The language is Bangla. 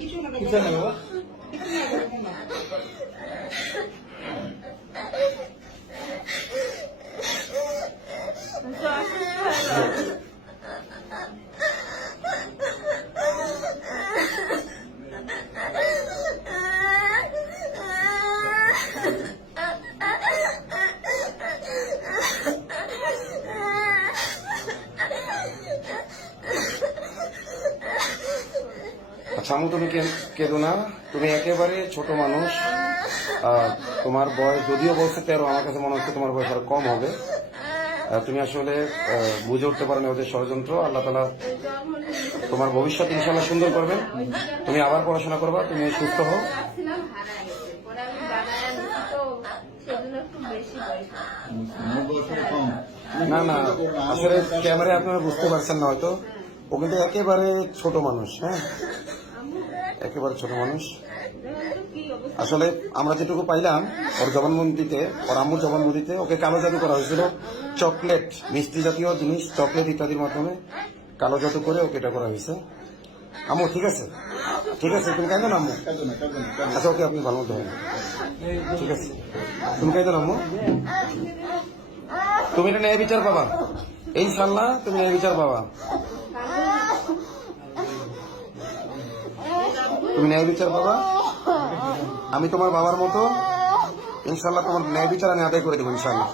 কিছু না বাবা। আচ্ছা আম্মু, তুমি কেঁদো না। তুমি একেবারে ছোট মানুষ। তোমার বয়স যদিও বলছে 13, আমার কাছে মনে হচ্ছে তোমার বয়স আরো কম হবে। তুমি আসলে বুঝে উঠতে পারো না ওদের ষড়যন্ত্র। আল্লাহ তাআলা তোমার ভবিষ্যৎ ইনশাআল্লাহ সুন্দর করবেন। তুমি আবার পড়াশোনা করবা, তুমি সুস্থ হও। না না, আসলে ক্যামেরায় আপনারা বুঝতে পারছেন না হয়তো, ও কিন্তু একেবারে ছোট মানুষ। হ্যাঁ, একেবারে ছোট মানুষ। আসলে আমরা যেটুকু পাইলাম ওর জবানবন্দিতে, ওর আম্মুর জবানবন্দিতে ওকে কালো জাদু করা হয়েছিল। চকলেট, মিষ্টি জাতীয় জিনিস, চকলেট ইত্যাদির মাধ্যমে কালো জাদু করে ওকে এটা করা হয়েছে। আম্মু ঠিক আছে, ঠিক আছে, তুমি কেন না আম্মু? আচ্ছা ওকে, আপনি ভালো মতো হবে, ঠিক আছে। তুমি কেন আম্মু? তুমি এটা ন্যায় বিচার পাবা ইনশাল্লাহ, তুমি ন্যায় বিচার পাবা, তুমি ন্যায় বিচার পাবা। আমি তোমার বাবার মতো ইনশাল্লাহ তোমার ন্যায় বিচার আমি আদায় করে দেবো ইনশাল্লাহ।